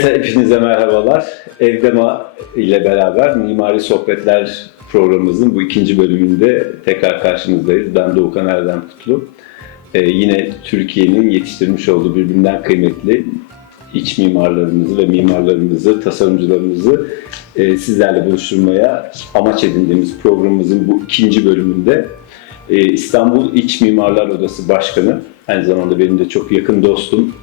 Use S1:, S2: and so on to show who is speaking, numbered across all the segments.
S1: Evet, hepinize merhabalar. Evdema ile beraber Mimari Sohbetler programımızın bu ikinci bölümünde tekrar karşınızdayız. Ben Doğukan Erdem Kutlu. Ee, yine Türkiye'nin yetiştirmiş olduğu birbirinden kıymetli iç mimarlarımızı ve mimarlarımızı, tasarımcılarımızı e, sizlerle buluşturmaya amaç edindiğimiz programımızın bu ikinci bölümünde e, İstanbul İç Mimarlar Odası Başkanı, aynı zamanda benim de çok yakın dostum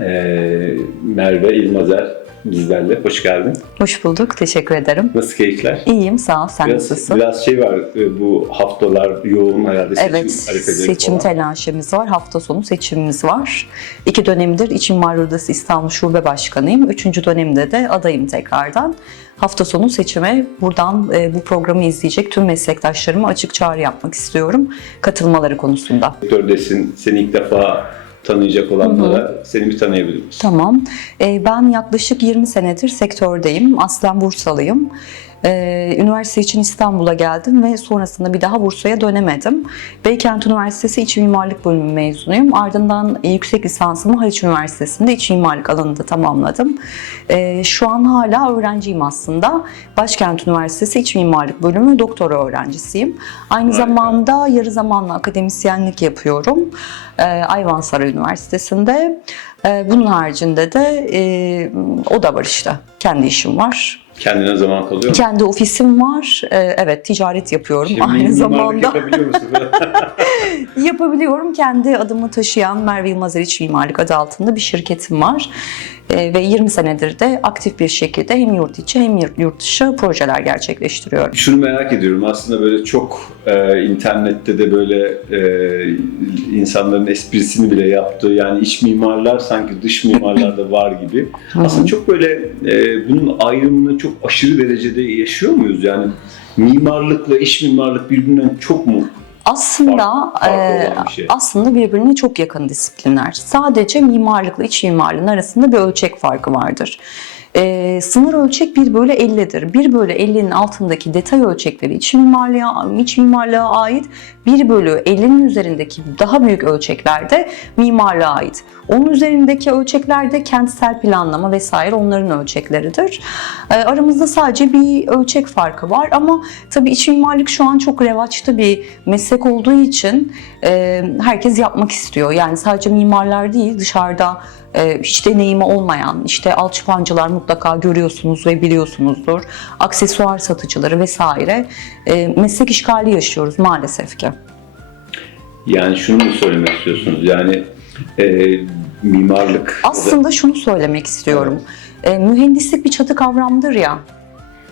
S1: ee, Merve İlmazer bizlerle. Hoş geldin.
S2: Hoş bulduk, teşekkür ederim.
S1: Nasıl keyifler?
S2: İyiyim, sağ ol. Sen
S1: Biraz,
S2: nasılsın?
S1: biraz şey var e, bu haftalar yoğun herhalde seçim
S2: evet, seçim
S1: falan.
S2: telaşımız var. Hafta sonu seçimimiz var. İki dönemdir İç Mimar Odası İstanbul Şube Başkanıyım. Üçüncü dönemde de adayım tekrardan. Hafta sonu seçime buradan e, bu programı izleyecek tüm meslektaşlarıma açık çağrı yapmak istiyorum katılmaları konusunda.
S1: Sektördesin. Seni ilk defa tanıyacak olanlara seni bir tanıyabilir misin?
S2: Tamam. Ee, Ben yaklaşık 20 senedir sektördeyim. Aslen Bursalıyım. Ee, Üniversite için İstanbul'a geldim ve sonrasında bir daha Bursa'ya dönemedim. Beykent Üniversitesi İç Mimarlık Bölümü mezunuyum. Ardından yüksek lisansımı Haliç Üniversitesi'nde İç Mimarlık alanında tamamladım. Ee, Şu an hala öğrenciyim aslında. Başkent Üniversitesi İç Mimarlık Bölümü doktora öğrencisiyim. Aynı
S1: Harika.
S2: zamanda yarı zamanlı akademisyenlik yapıyorum. Ee, Ayvansaray Üniversitesi'nde. Ee, Bunun haricinde de e, o da var işte. Kendi işim var.
S1: Kendine zaman kalıyor mu?
S2: Kendi ofisim var. Ee, Evet ticaret yapıyorum
S1: Şimdi
S2: aynı zamanda.
S1: yapabiliyor musun?
S2: Yapabiliyorum. Kendi adımı taşıyan Merve Yılmaz İç Mimarlık adı altında bir şirketim var. Ee, Ve 20 senedir de aktif bir şekilde hem yurt içi hem yurt dışı projeler gerçekleştiriyorum.
S1: Şunu merak ediyorum. Aslında böyle çok e, internette de böyle e, insanların esprisini bile yaptığı yani iç mimarlar sanki dış mimarlarda var gibi. Aslında çok böyle e, bunun ayrımını çok aşırı derecede yaşıyor muyuz? Yani mimarlıkla iç mimarlık birbirinden çok mu?
S2: Aslında
S1: Fark- farklı
S2: e,
S1: şey.
S2: aslında birbirine çok yakın disiplinler. Sadece mimarlıkla iç mimarlığın arasında bir ölçek farkı vardır. E, sınır ölçek 1 bölü 50'dir. 1 bölü 50'nin altındaki detay ölçekleri iç mimarlığa, iç mimarlığa ait. 1 bölü 50'nin üzerindeki daha büyük ölçeklerde mimarlığa ait. Onun üzerindeki ölçekler de kentsel planlama vesaire onların ölçekleridir. E, aramızda sadece bir ölçek farkı var ama tabii iç mimarlık şu an çok revaçta bir meslek olduğu için e, herkes yapmak istiyor. Yani sadece mimarlar değil dışarıda hiç deneyimi olmayan işte alçıpancılar mutlaka görüyorsunuz ve biliyorsunuzdur. Aksesuar satıcıları vesaire e, meslek işgali yaşıyoruz maalesef ki.
S1: Yani şunu mu söylemek istiyorsunuz? Yani e, mimarlık
S2: Aslında şunu söylemek istiyorum. E, mühendislik bir çatı kavramıdır ya.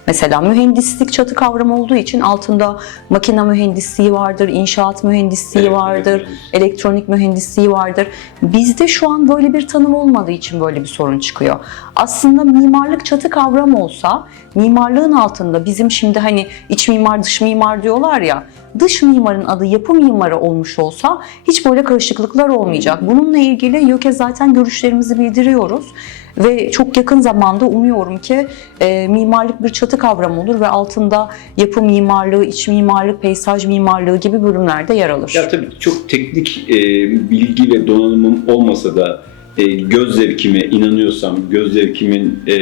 S2: Mesela mühendislik çatı kavramı olduğu için altında makine mühendisliği vardır, inşaat mühendisliği
S1: Elektronik
S2: vardır,
S1: mühendisliği.
S2: elektronik mühendisliği vardır. Bizde şu an böyle bir tanım olmadığı için böyle bir sorun çıkıyor. Aslında mimarlık çatı kavramı olsa, mimarlığın altında bizim şimdi hani iç mimar dış mimar diyorlar ya, dış mimarın adı yapı mimarı olmuş olsa hiç böyle karışıklıklar olmayacak. Bununla ilgili YÖK'e zaten görüşlerimizi bildiriyoruz. Ve çok yakın zamanda umuyorum ki e, mimarlık bir çatı kavramı olur ve altında yapı mimarlığı, iç mimarlık, peyzaj mimarlığı gibi bölümlerde yer alır.
S1: Ya tabii çok teknik e, bilgi ve donanımım olmasa da e, göz zevkime inanıyorsam, göz zevkimin e,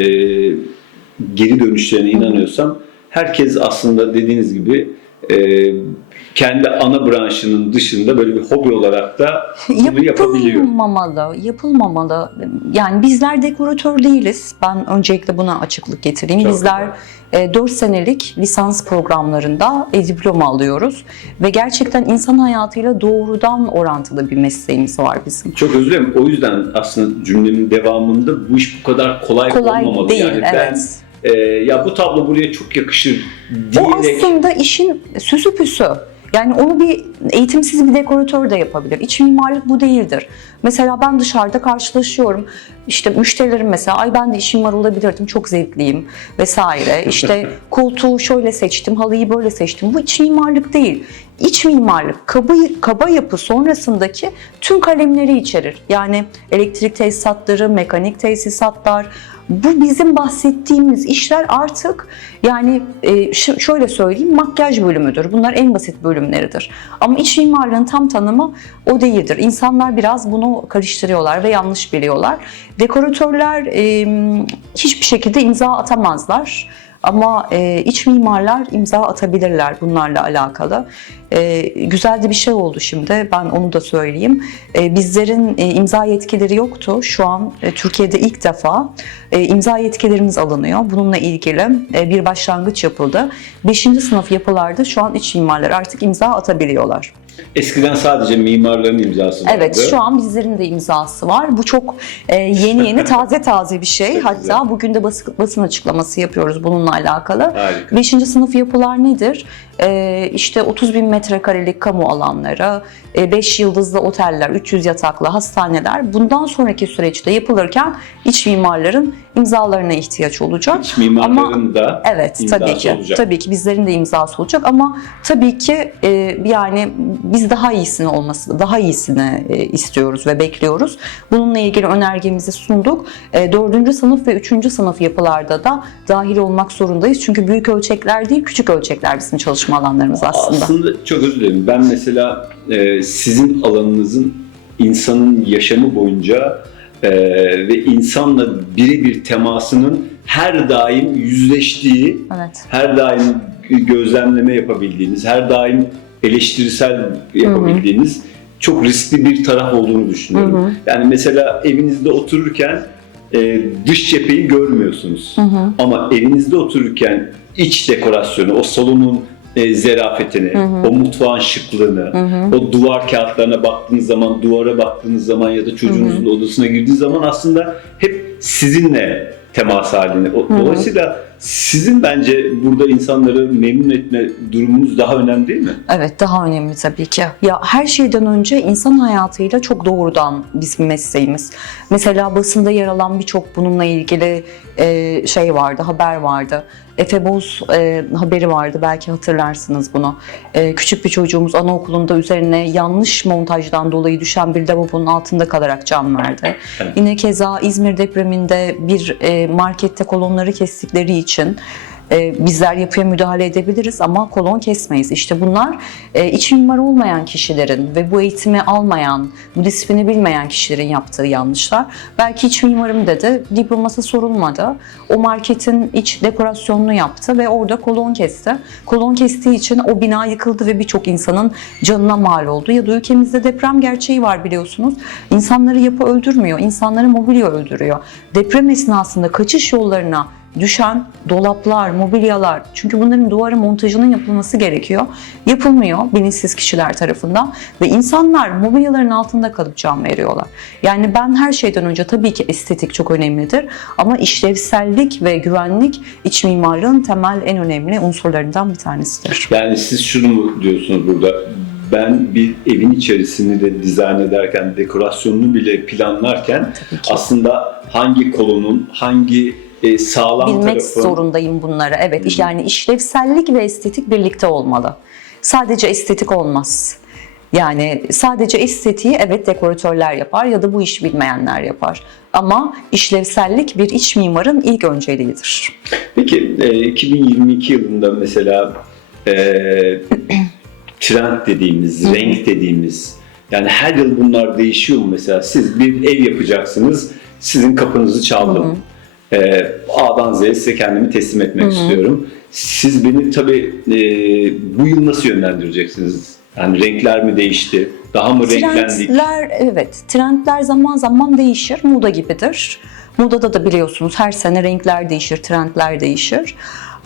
S1: geri dönüşlerine inanıyorsam herkes aslında dediğiniz gibi e, kendi ana branşının dışında böyle bir hobi olarak da bunu yapabiliyor.
S2: Yapılmamalı, yapılmamalı. Yani bizler dekoratör değiliz. Ben öncelikle buna açıklık getireyim.
S1: Çok
S2: bizler 4 senelik lisans programlarında e, diploma alıyoruz ve gerçekten insan hayatıyla doğrudan orantılı bir mesleğimiz var bizim.
S1: Çok özür dilerim. O yüzden aslında cümlemin devamında bu iş bu kadar kolay,
S2: Kolay
S1: olmamalı.
S2: değil,
S1: yani
S2: evet.
S1: ben e, ya bu tablo buraya çok yakışır
S2: O
S1: diyerek
S2: aslında işin süsü püsü. Yani onu bir eğitimsiz bir dekoratör de yapabilir. İç mimarlık bu değildir. Mesela ben dışarıda karşılaşıyorum. İşte müşterilerim mesela ay ben de iç mimar olabilirdim çok zevkliyim vesaire. İşte koltuğu şöyle seçtim, halıyı böyle seçtim. Bu iç mimarlık değil. iç mimarlık kaba, kaba yapı sonrasındaki tüm kalemleri içerir. Yani elektrik tesisatları, mekanik tesisatlar, bu bizim bahsettiğimiz işler artık yani e, şöyle söyleyeyim makyaj bölümüdür. Bunlar en basit bölümleridir. Ama iç mimarlığın tam tanımı o değildir. İnsanlar biraz bunu karıştırıyorlar ve yanlış biliyorlar. Dekoratörler e, hiçbir şekilde imza atamazlar. Ama e, iç mimarlar imza atabilirler bunlarla alakalı. E, güzel de bir şey oldu şimdi. Ben onu da söyleyeyim. E, bizlerin e, imza yetkileri yoktu. Şu an e, Türkiye'de ilk defa e, imza yetkilerimiz alınıyor. Bununla ilgili e, bir başlangıç yapıldı. 5. sınıf yapılarda şu an iç mimarlar artık imza atabiliyorlar.
S1: Eskiden sadece mimarların imzası vardı.
S2: Evet şu an bizlerin de imzası var. Bu çok e, yeni yeni taze taze bir şey. Hatta
S1: güzel.
S2: bugün de basın, basın açıklaması yapıyoruz bununla alakalı.
S1: Harika.
S2: Beşinci sınıf yapılar nedir? Ee, işte 30 bin metrekarelik kamu alanları, 5 yıldızlı oteller, 300 yataklı hastaneler bundan sonraki süreçte yapılırken iç mimarların imzalarına ihtiyaç olacak.
S1: İç mimarların da
S2: Evet
S1: imzası
S2: tabii ki.
S1: olacak.
S2: Tabii ki bizlerin de imzası olacak ama tabii ki e, yani biz daha iyisini olması, daha iyisini e, istiyoruz ve bekliyoruz. Bununla ilgili önergemizi sunduk. E, dördüncü sınıf ve üçüncü sınıf yapılarda da dahil olmak zorundayız. Çünkü büyük ölçekler değil, küçük ölçekler bizim çalışma alanlarımız aslında.
S1: Aslında çok özür dilerim. Ben mesela e, sizin alanınızın insanın yaşamı boyunca e, ve insanla birebir temasının her daim yüzleştiği,
S2: Evet.
S1: her daim gözlemleme yapabildiğiniz, her daim eleştirisel yapabildiğiniz çok riskli bir taraf olduğunu düşünüyorum. Yani mesela evinizde otururken e, dış cepheyi görmüyorsunuz. Ama evinizde otururken iç dekorasyonu, o salonun e, zerafetini, o mutfağın şıklığını, o duvar kağıtlarına baktığınız zaman, duvara baktığınız zaman ya da çocuğunuzun odasına girdiğiniz zaman aslında hep sizinle temas halinde. Dolayısıyla sizin bence burada insanları memnun etme durumunuz daha önemli değil mi?
S2: Evet daha önemli tabii ki. Ya her şeyden önce insan hayatıyla çok doğrudan bizim mesleğimiz. Mesela basında yer alan birçok bununla ilgili e, şey vardı, haber vardı. Efe Boz e, haberi vardı belki hatırlarsınız bunu. E, küçük bir çocuğumuz anaokulunda üzerine yanlış montajdan dolayı düşen bir lavabonun altında kalarak can verdi.
S1: Evet.
S2: Yine keza İzmir depreminde bir e, markette kolonları kestikleri için e, bizler yapıya müdahale edebiliriz ama kolon kesmeyiz. İşte bunlar e, iç mimar olmayan kişilerin ve bu eğitimi almayan, bu disiplini bilmeyen kişilerin yaptığı yanlışlar. Belki iç mimarım dedi, diploması sorulmadı. O marketin iç dekorasyonunu yaptı ve orada kolon kesti. Kolon kestiği için o bina yıkıldı ve birçok insanın canına mal oldu. Ya da ülkemizde deprem gerçeği var biliyorsunuz. İnsanları yapı öldürmüyor, insanları mobilya öldürüyor. Deprem esnasında kaçış yollarına düşen dolaplar, mobilyalar çünkü bunların duvarı montajının yapılması gerekiyor. Yapılmıyor bilinçsiz kişiler tarafından ve insanlar mobilyaların altında kalıp can veriyorlar. Yani ben her şeyden önce tabii ki estetik çok önemlidir ama işlevsellik ve güvenlik iç mimarlığın temel en önemli unsurlarından bir tanesidir.
S1: Yani siz şunu mu diyorsunuz burada? Ben bir evin içerisini de dizayn ederken, dekorasyonunu bile planlarken aslında hangi kolonun, hangi e, sağlam
S2: Bilmek
S1: tarafın
S2: zorundayım bunları. Evet yani işlevsellik ve estetik birlikte olmalı. Sadece estetik olmaz. Yani sadece estetiği evet dekoratörler yapar ya da bu işi bilmeyenler yapar. Ama işlevsellik bir iç mimarın ilk önceliğidir.
S1: Peki e, 2022 yılında mesela e, trend dediğimiz, renk dediğimiz yani her yıl bunlar değişiyor mu mesela? Siz bir ev yapacaksınız, sizin kapınızı çaldım. E, A'dan Z'ye size kendimi teslim etmek istiyorum. Siz beni tabii e, bu yıl nasıl yönlendireceksiniz? Yani renkler mi değişti? Daha mı renklendik?
S2: Trendler evet trendler zaman zaman değişir moda gibidir. Modada da biliyorsunuz her sene renkler değişir, trendler değişir.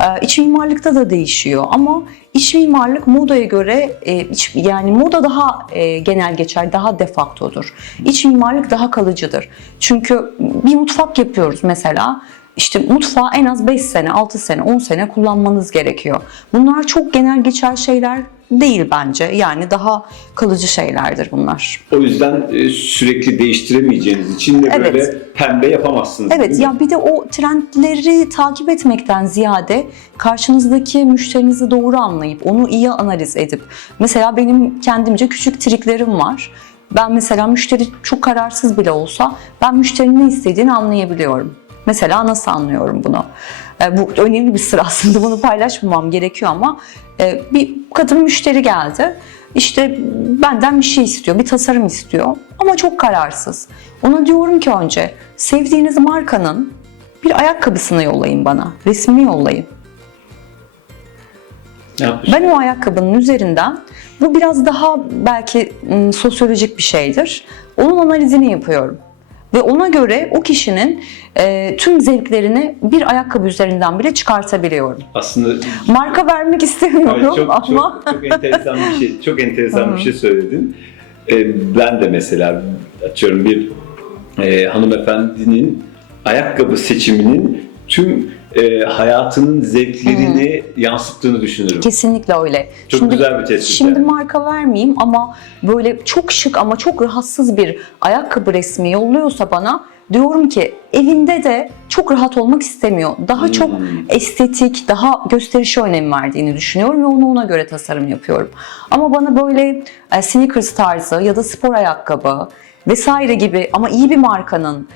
S2: Ee, İç mimarlıkta da değişiyor ama iç mimarlık modaya göre e, yani moda daha e, genel geçer, daha defaktodur. İç mimarlık daha kalıcıdır. Çünkü bir mutfak yapıyoruz mesela. İşte mutfağı en az 5 sene, 6 sene, 10 sene kullanmanız gerekiyor. Bunlar çok genel geçer şeyler değil bence. Yani daha kalıcı şeylerdir bunlar.
S1: O yüzden e, sürekli değiştiremeyeceğiniz için de
S2: Evet.
S1: böyle pembe yapamazsınız.
S2: Evet ya bir de o trendleri takip etmekten ziyade karşınızdaki müşterinizi doğru anlayıp onu iyi analiz edip mesela benim kendimce küçük triklerim var. Ben mesela müşteri çok kararsız bile olsa ben müşterinin ne istediğini anlayabiliyorum. Mesela nasıl anlıyorum bunu? E, bu önemli bir sır aslında bunu paylaşmamam gerekiyor ama e, bir kadın müşteri geldi. İşte benden bir şey istiyor, bir tasarım istiyor ama çok kararsız. Ona diyorum ki önce sevdiğiniz markanın bir ayakkabısını yollayın bana, resmini yollayın.
S1: Yapmış?
S2: Ben o ayakkabının üzerinden bu biraz daha belki ım, sosyolojik bir şeydir. Onun analizini yapıyorum. Ve ona göre o kişinin e, tüm zevklerini bir ayakkabı üzerinden bile çıkartabiliyorum.
S1: Aslında
S2: Marka vermek istemiyorum
S1: çok,
S2: ama
S1: çok, çok enteresan bir şey, çok enteresan bir şey söyledin. Ee, ben de mesela atıyorum bir e, hanımefendinin ayakkabı seçiminin tüm e, hayatının zevklerini yansıttığını düşünürüm.
S2: kesinlikle öyle.
S1: Çok güzel bir tespit
S2: Şimdi
S1: yani.
S2: marka vermeyeyim ama böyle çok şık ama çok rahatsız bir ayakkabı resmi yolluyorsa bana diyorum ki evinde de çok rahat olmak istemiyor. Daha çok
S1: Hmm.
S2: estetik, daha gösterişe önem verdiğini düşünüyorum ve onu ona göre tasarım yapıyorum. Ama bana böyle e, sneakers tarzı ya da spor ayakkabı vesaire gibi ama iyi bir markanın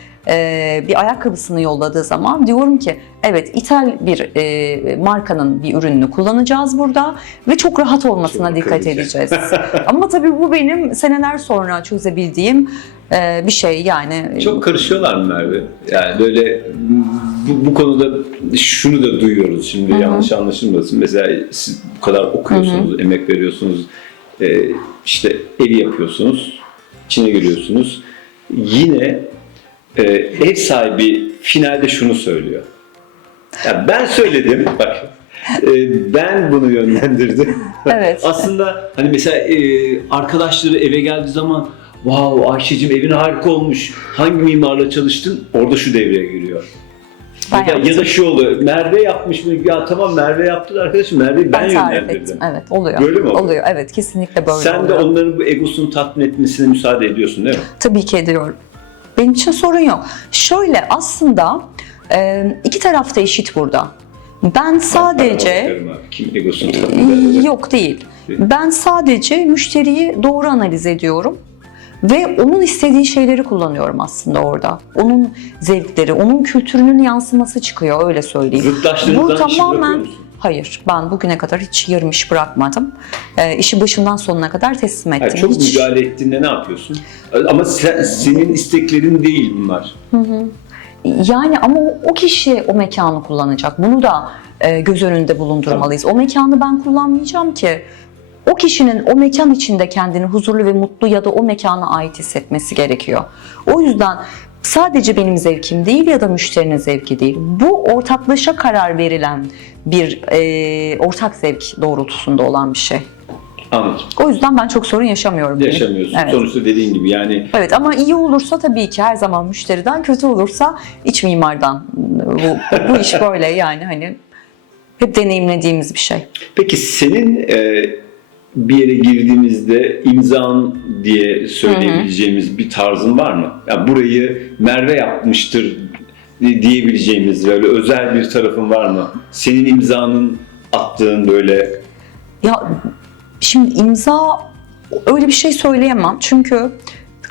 S2: bir ayakkabısını yolladığı zaman diyorum ki evet ithal bir e, markanın bir ürününü kullanacağız burada ve çok rahat olmasına
S1: Çok
S2: dikkat edeceğiz. ama tabii bu benim seneler sonra çözebildiğim e, bir şey yani.
S1: Çok karışıyorlar mı Merve? Yani böyle bu, bu konuda şunu da duyuyoruz şimdi yanlış anlaşılmasın. Mesela siz bu kadar okuyorsunuz, emek veriyorsunuz, e, işte evi yapıyorsunuz, içine giriyorsunuz. Yine e, ev sahibi finalde şunu söylüyor. Ya ben söyledim, bak e, ben bunu yönlendirdim.
S2: Evet.
S1: Aslında hani mesela e, arkadaşları eve geldiği zaman Wow Ayşe'cim evin harika olmuş. Hangi mimarla çalıştın? Orada şu devreye giriyor.
S2: Ben
S1: ya, ya da şu oluyor. Merve yapmış mı? Ya tamam Merve yaptı da arkadaşım Merve'yi ben,
S2: ben
S1: yönlendirdim.
S2: ettim. Evet oluyor.
S1: Böyle mi oluyor?
S2: Oluyor. Evet kesinlikle böyle
S1: Sen
S2: oluyor.
S1: de onların bu egosunu tatmin etmesine müsaade ediyorsun değil mi?
S2: Tabii ki ediyorum. Benim için sorun yok. Şöyle aslında e, iki taraf da eşit burada. Ben sadece.
S1: Kim egosunu eder?
S2: yok değil. Ben sadece müşteriyi doğru analiz ediyorum ve onun istediği şeyleri kullanıyorum aslında orada. Onun zevkleri, onun kültürünün yansıması çıkıyor öyle söyleyeyim.
S1: Zıtlaştığınızdan
S2: Bu
S1: işi
S2: tamamen
S1: bırakıyor?
S2: Hayır, ben bugüne kadar hiç yarım iş bırakmadım. E, işi başından sonuna kadar teslim ettim.
S1: Hayır, çok
S2: Hiç-
S1: müdahale ettiğinde ne yapıyorsun? Ama sen- senin isteklerin değil bunlar.
S2: Yani ama o- o kişi o mekanı kullanacak. Bunu da e, göz önünde bulundurmalıyız. O mekanı ben kullanmayacağım ki. O kişinin o mekan içinde kendini huzurlu ve mutlu ya da o mekana ait hissetmesi gerekiyor. O yüzden sadece benim zevkim değil ya da müşterinin zevki değil. Bu ortaklaşa karar verilen bir e, ortak zevk doğrultusunda olan bir şey.
S1: Anladım.
S2: O yüzden ben çok sorun yaşamıyorum.
S1: Yaşamıyorsun.
S2: Evet.
S1: Sonuçta dediğin gibi yani
S2: Evet ama iyi olursa tabii ki her zaman müşteriden, kötü olursa iç mimardan. Bu, bu iş böyle yani hani hep deneyimlediğimiz bir şey.
S1: Peki senin e, bir yere girdiğimizde imzan diye söyleyebileceğimiz bir tarzın var mı? Ya burayı Merve yapmıştır di- diyebileceğimiz böyle özel bir tarafın var mı? Senin imzanın attığın böyle
S2: Ya şimdi imza öyle bir şey söyleyemem çünkü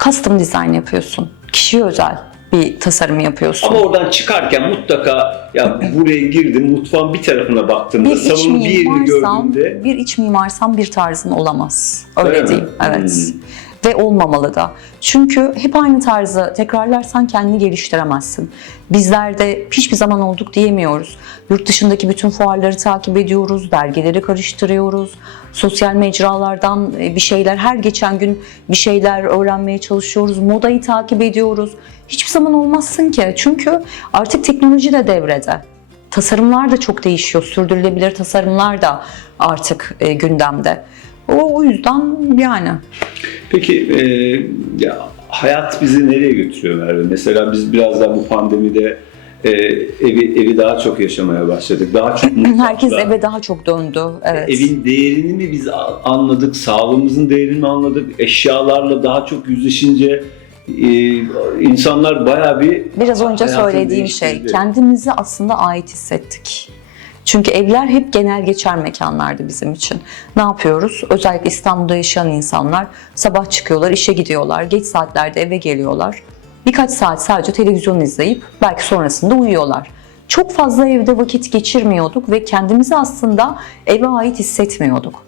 S2: custom design yapıyorsun. Kişiye özel bir tasarım yapıyorsun.
S1: ama oradan çıkarken mutlaka ya buraya girdim mutfağın bir tarafına baktığımda
S2: bir
S1: salonun bir yerini gördüğümde
S2: bir iç mimarsam bir tarzın olamaz. Öyle
S1: mi?
S2: diyeyim. Evet.
S1: Hmm.
S2: Ve olmamalı da. Çünkü hep aynı tarzı tekrarlarsan kendini geliştiremezsin. Bizler de hiçbir zaman olduk diyemiyoruz. Yurt dışındaki bütün fuarları takip ediyoruz, dergileri karıştırıyoruz. Sosyal mecralardan e, bir şeyler, her geçen gün bir şeyler öğrenmeye çalışıyoruz. Modayı takip ediyoruz. Hiçbir zaman olmazsın ki. Çünkü artık teknoloji de devrede. Tasarımlar da çok değişiyor. Sürdürülebilir tasarımlar da artık e, gündemde. O, o yüzden yani
S1: Peki e, ya hayat bizi nereye götürüyor Merve? Mesela biz biraz daha bu pandemide e, evi evi daha çok yaşamaya başladık. Daha çok
S2: Herkes
S1: mutfakla-
S2: eve daha çok döndü. Evet.
S1: Evin değerini mi biz anladık, sağlığımızın değerini mi anladık, eşyalarla daha çok yüzleşince e, insanlar bayağı bir
S2: Biraz önce söylediğim şey, kendimizi aslında ait hissettik. Çünkü evler hep genel geçer mekanlardı bizim için. Ne yapıyoruz? Özellikle İstanbul'da yaşayan insanlar sabah çıkıyorlar, işe gidiyorlar, geç saatlerde eve geliyorlar. Birkaç saat sadece televizyon izleyip belki sonrasında uyuyorlar. Çok fazla evde vakit geçirmiyorduk ve kendimizi aslında eve ait hissetmiyorduk.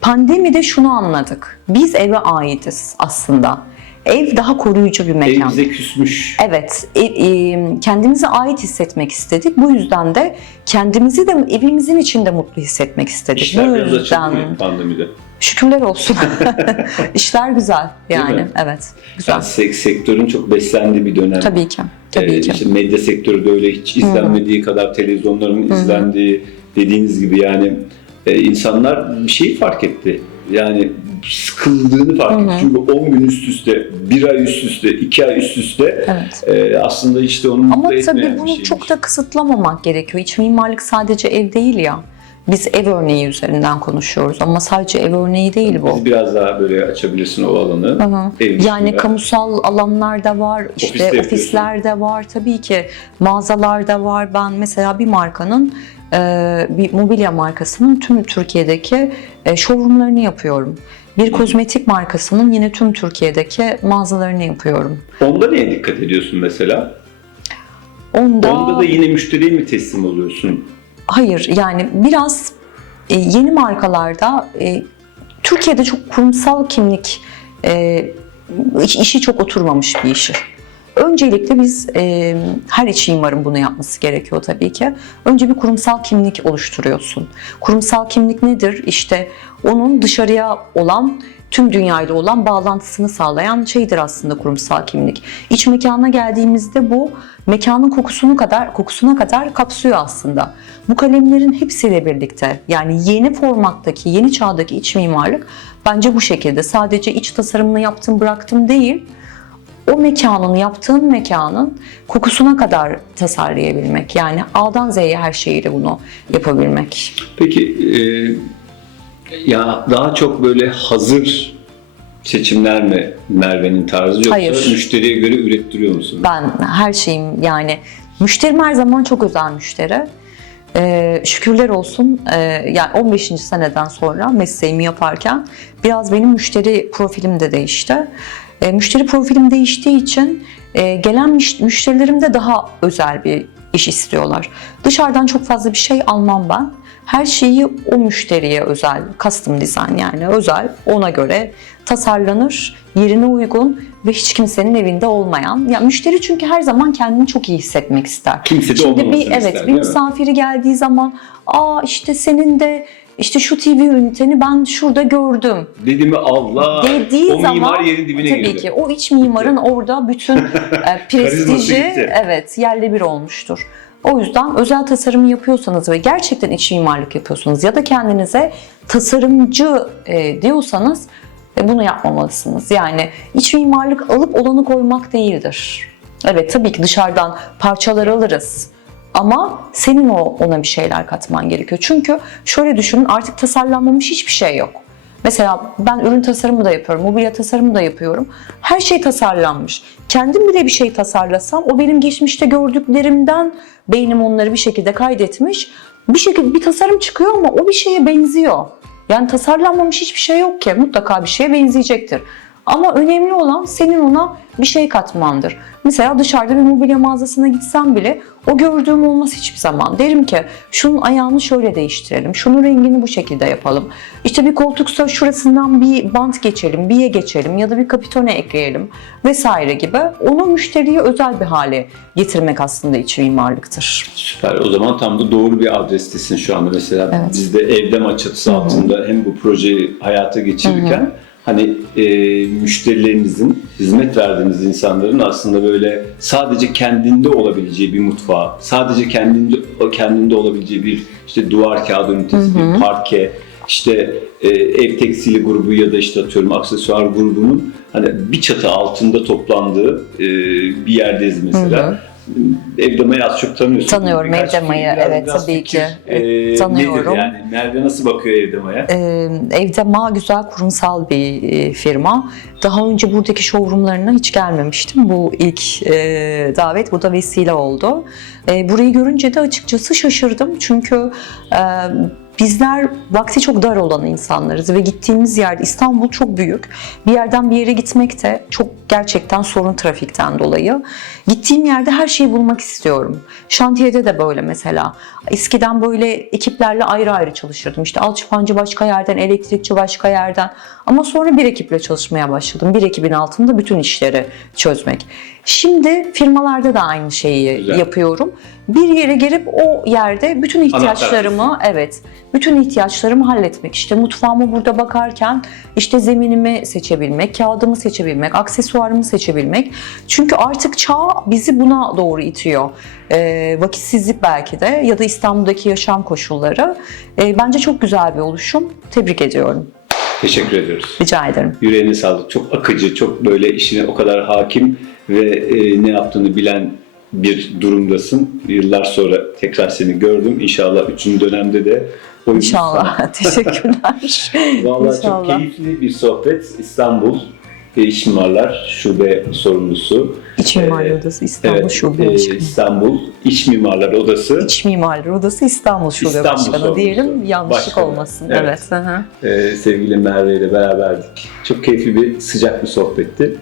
S2: Pandemide şunu anladık. Biz eve aitiz aslında. Ev daha koruyucu bir mekan.
S1: Ev bize küsmüş.
S2: Evet, e- e, kendimize ait hissetmek istedik. Bu yüzden de kendimizi de evimizin içinde mutlu hissetmek istedik.
S1: İşler
S2: Bu
S1: biraz açıldı
S2: yüzden
S1: mı pandemide?
S2: şükürler olsun. İşler güzel yani. Evet, güzel.
S1: Yani sek- sektörün çok beslendiği bir dönem.
S2: Tabii ki. Tabii
S1: Ee,
S2: ki.
S1: işte medya sektörü de öyle hiç izlenmediği kadar televizyonların izlendiği dediğiniz gibi yani e, insanlar bir şeyi fark etti. Yani sıkıldığını fark etti. Çünkü 10 gün üst üste, 1 ay üst üste, 2 ay üst üste
S2: Evet.
S1: e, aslında işte onu mutlu
S2: Ama
S1: etmeyen
S2: tabii
S1: bir
S2: bunu
S1: şeymiş.
S2: çok da kısıtlamamak gerekiyor. İç mimarlık sadece ev değil ya. Biz ev örneği üzerinden konuşuyoruz ama sadece ev örneği değil bu.
S1: Biz biraz daha böyle açabilirsin o alanı.
S2: Hı hı. Yani
S1: dışında.
S2: kamusal alanlar da var, işte
S1: Ofiste yapıyorsun.
S2: ofisler de var, tabii ki mağazalar da var. Ben mesela bir markanın, e, bir mobilya markasının tüm Türkiye'deki e, showroomlarını yapıyorum. Bir kozmetik markasının yine tüm Türkiye'deki mağazalarını yapıyorum.
S1: Onda neye dikkat ediyorsun mesela?
S2: Onda,
S1: Onda da yine müşteriye mi teslim oluyorsun?
S2: hayır yani biraz e, yeni markalarda e, Türkiye'de çok kurumsal kimlik e, iş- işi çok oturmamış bir işi. Öncelikle biz e, her iç mimarın bunu yapması gerekiyor tabii ki. Önce bir kurumsal kimlik oluşturuyorsun. Kurumsal kimlik nedir? İşte onun dışarıya olan tüm dünyayla olan bağlantısını sağlayan şeydir aslında kurumsal kimlik. İç mekana geldiğimizde bu mekanın kokusunu kadar kokusuna kadar kapsıyor aslında. Bu kalemlerin hepsiyle birlikte yani yeni formattaki, yeni çağdaki iç mimarlık bence bu şekilde. Sadece iç tasarımını yaptım bıraktım değil o mekanın, yaptığın mekanın kokusuna kadar tasarlayabilmek. Yani A'dan Z'ye her şeyiyle bunu yapabilmek.
S1: Peki e, ya daha çok böyle hazır seçimler mi Merve'nin tarzı yoksa
S2: Hayır.
S1: müşteriye göre ürettiriyor musun?
S2: Ben her şeyim yani müşterim her zaman çok özel müşteri. Ee, şükürler olsun ee, yani 15. seneden sonra mesleğimi yaparken biraz benim müşteri profilim de değişti. Ee, müşteri profilim değiştiği için e, gelen müş- müşterilerim de daha özel bir iş istiyorlar. Dışarıdan çok fazla bir şey almam ben. Her şeyi o müşteriye özel, custom design yani özel ona göre tasarlanır, yerine uygun ve hiç kimsenin evinde olmayan. Ya müşteri çünkü her zaman kendini çok iyi hissetmek ister.
S1: Kimse de
S2: Şimdi bir evet
S1: ister,
S2: bir
S1: değil mi?
S2: misafiri geldiği zaman aa işte senin de işte şu TV üniteni ben şurada gördüm
S1: Dedi mi Allah
S2: dediği
S1: o
S2: zaman
S1: mimar yerin dibine
S2: tabii
S1: girdi.
S2: ki o iç mimarın orada bütün e, prestiji evet yerle bir olmuştur. O yüzden özel tasarım yapıyorsanız ve gerçekten iç mimarlık yapıyorsanız ya da kendinize tasarımcı e, diyorsanız e, bunu yapmamalısınız. Yani iç mimarlık alıp olanı koymak değildir. Evet tabii ki dışarıdan parçalar alırız. Ama senin o ona bir şeyler katman gerekiyor. Çünkü şöyle düşünün artık tasarlanmamış hiçbir şey yok. Mesela ben ürün tasarımı da yapıyorum, mobilya tasarımı da yapıyorum. Her şey tasarlanmış. Kendim bile bir şey tasarlasam o benim geçmişte gördüklerimden beynim onları bir şekilde kaydetmiş. Bir şekilde bir tasarım çıkıyor ama o bir şeye benziyor. Yani tasarlanmamış hiçbir şey yok ki. Mutlaka bir şeye benzeyecektir. Ama önemli olan senin ona bir şey katmandır. Mesela dışarıda bir mobilya mağazasına gitsem bile o gördüğüm olmaz hiçbir zaman. Derim ki şunun ayağını şöyle değiştirelim, şunun rengini bu şekilde yapalım. İşte bir koltuksa şurasından bir bant geçelim, biye geçelim ya da bir kapitone ekleyelim vesaire gibi. Onu müşteriye özel bir hale getirmek aslında iç mimarlıktır.
S1: Süper. O zaman tam da doğru bir adrestesin şu anda mesela.
S2: Evet.
S1: Biz de evde çatısı altında hem bu projeyi hayata geçirirken hani e, müşterilerimizin, hizmet verdiğimiz insanların aslında böyle sadece kendinde olabileceği bir mutfağı, sadece kendinde kendinde olabileceği bir işte duvar kağıdı ünitesi, bir parke, işte e, ev tekstili grubu ya da işte atıyorum aksesuar grubunun hani bir çatı altında toplandığı e, bir yerdeyiz mesela. Evdema'yı az çok tanıyorsun.
S2: Tanıyorum
S1: Birkaç
S2: Evdema'yı,
S1: biraz-
S2: evet,
S1: biraz
S2: tabii
S1: fikir,
S2: ki.
S1: e,
S2: Tanıyorum.
S1: Nedir yani? Merve nasıl bakıyor Evdema'ya?
S2: Ee, Evdema güzel kurumsal bir e, firma. Daha önce buradaki showroomlarına hiç gelmemiştim. Bu ilk e, davet burada vesile oldu. E, burayı görünce de açıkçası şaşırdım. Çünkü e, bizler vakti çok dar olan insanlarız ve gittiğimiz yerde İstanbul çok büyük. Bir yerden bir yere gitmek de çok gerçekten sorun trafikten dolayı. Gittiğim yerde her şeyi bulmak istiyorum. Şantiyede de böyle mesela. Eskiden böyle ekiplerle ayrı ayrı çalışırdım. İşte alçıpancı başka yerden, elektrikçi başka yerden. Ama sonra bir ekiple çalışmaya başladım. Bir ekibin altında bütün işleri çözmek. Şimdi firmalarda da aynı şeyi
S1: Güzel.
S2: yapıyorum. Bir yere gelip o yerde bütün ihtiyaçlarımı, evet, bütün ihtiyaçlarımı halletmek. İşte mutfağımı burada bakarken işte zeminimi seçebilmek, kağıdımı seçebilmek, aksesuarımı seçebilmek. Çünkü artık çağ bizi buna doğru itiyor. Ee, vakitsizlik belki de ya da İstanbul'daki yaşam koşulları. Ee, bence çok güzel bir oluşum. Tebrik ediyorum.
S1: Teşekkür ediyoruz.
S2: Rica ederim.
S1: Yüreğine sağlık. Çok akıcı, çok böyle işine o kadar hakim ve e, ne yaptığını bilen bir durumdasın. Yıllar sonra tekrar seni gördüm. İnşallah üçüncü dönemde de uygun
S2: İnşallah. Teşekkürler.
S1: Vallahi
S2: İnşallah.
S1: çok keyifli bir sohbet. İstanbul e, İş Mimarlar Şube Sorumlusu.
S2: İç Mimarlar
S1: Ee,
S2: Odası İstanbul
S1: evet,
S2: Şube
S1: e,
S2: Başkanı.
S1: İstanbul İş Mimarlar Odası.
S2: İç Mimarlar Odası İstanbul Şube
S1: İstanbul
S2: Başkanı
S1: sorumlusu.
S2: diyelim. Yanlışlık
S1: Başkanı.
S2: olmasın.
S1: Evet.
S2: Evet. hı hı.
S1: e, sevgili Merve ile beraberdik. Çok keyifli bir sıcak bir sohbetti.